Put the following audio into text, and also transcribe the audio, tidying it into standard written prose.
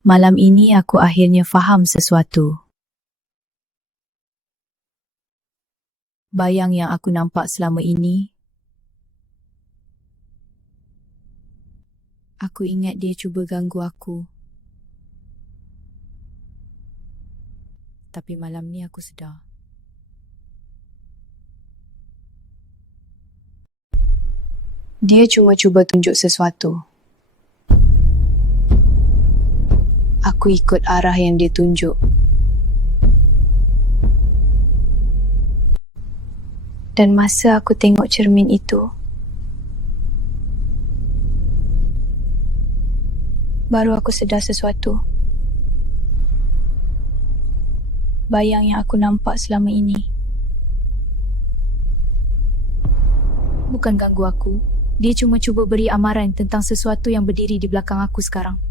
Malam ini aku akhirnya faham sesuatu. Bayang yang aku nampak selama ini, aku ingat dia cuba ganggu aku. Tapi malam ni aku sedar. Dia cuma cuba tunjuk sesuatu. Aku ikut arah yang dia tunjuk. Dan masa aku tengok cermin itu, baru aku sedar sesuatu. Bayang yang aku nampak selama ini bukan ganggu aku. Dia cuma cuba beri amaran tentang sesuatu yang berdiri di belakang aku sekarang.